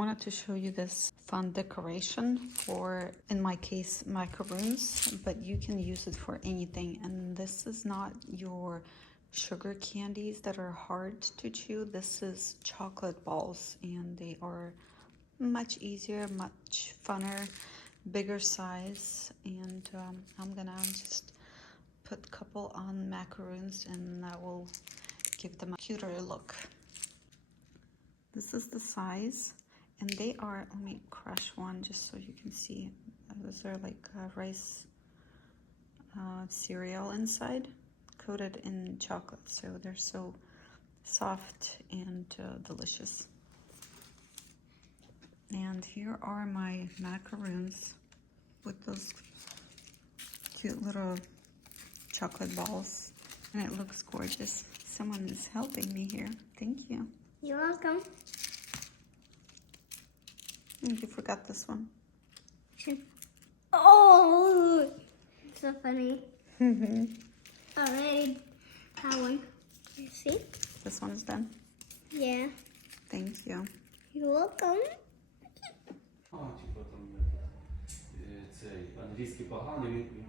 wanted to show you this fun decoration for, in my case, macaroons, but you can use it for anything. And this is not your sugar candies that are hard to chew. This is chocolate balls, and they are much easier, much funner, bigger size. And I'm gonna just put a couple on macaroons, and that will give them a cuter look. This is the size, and they are, let me crush one just so you can see. Those are like rice cereal inside, coated in chocolate, so they're so soft and delicious. And here are my macaroons with those cute little chocolate balls, and it looks gorgeous. Someone is helping me here. Thank you. You're welcome. You forgot this one. Oh, so funny. Alright, that one. You see? This one is done. Yeah. Thank you. You're welcome. Типа там цей англійський поганий, він